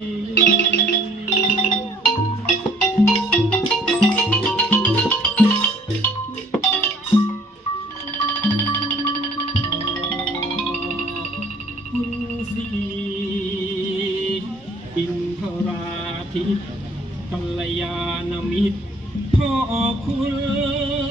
อินทราทิกัลยาณมิตรพ่อคุณ